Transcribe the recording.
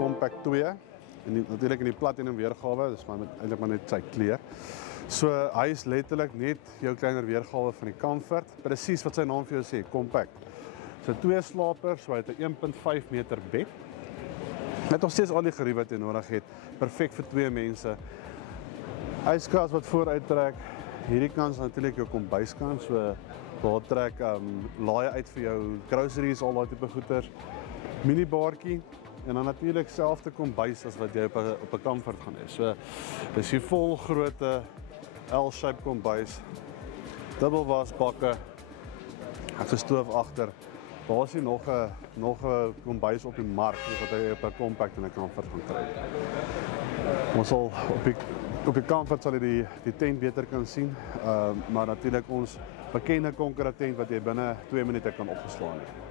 Compact 2 en natuurlik in die platinum weergawe, dis maar eintlik maar net sy kleur. So hy is letterlik net jou kleiner weergawe van die Comfort, presies wat sy naam vir jou sê, Compact. So 2 slapers, so hy het 'n 1.5 meter bed. Met nog steeds al die geriewe wat jy nodig het, perfek vir 2 mense. Yskas wat vooruit trek. Hierdie kant is natuurlik jou kombuiskant, so daar trek laai uit vir jou groceries, al daai tipe goeders. Minibaartjie en dan natuurlik selfde kombuis as wat jy op 'n Comfort gaan hê. So dis hier vol grootte L-shape kombuis. Dubbelwasbakke. Ek 'n stoof agter. Daar is nog 'n kombuis op die mark wat jy op 'n Compact en 'n Comfort gaan kry. Ons sal op die Comfort sal jy die tent beter kan sien, maar natuurlik ons bekende Konkurrent tent wat jy binne 2 minute kan opgeslaan het.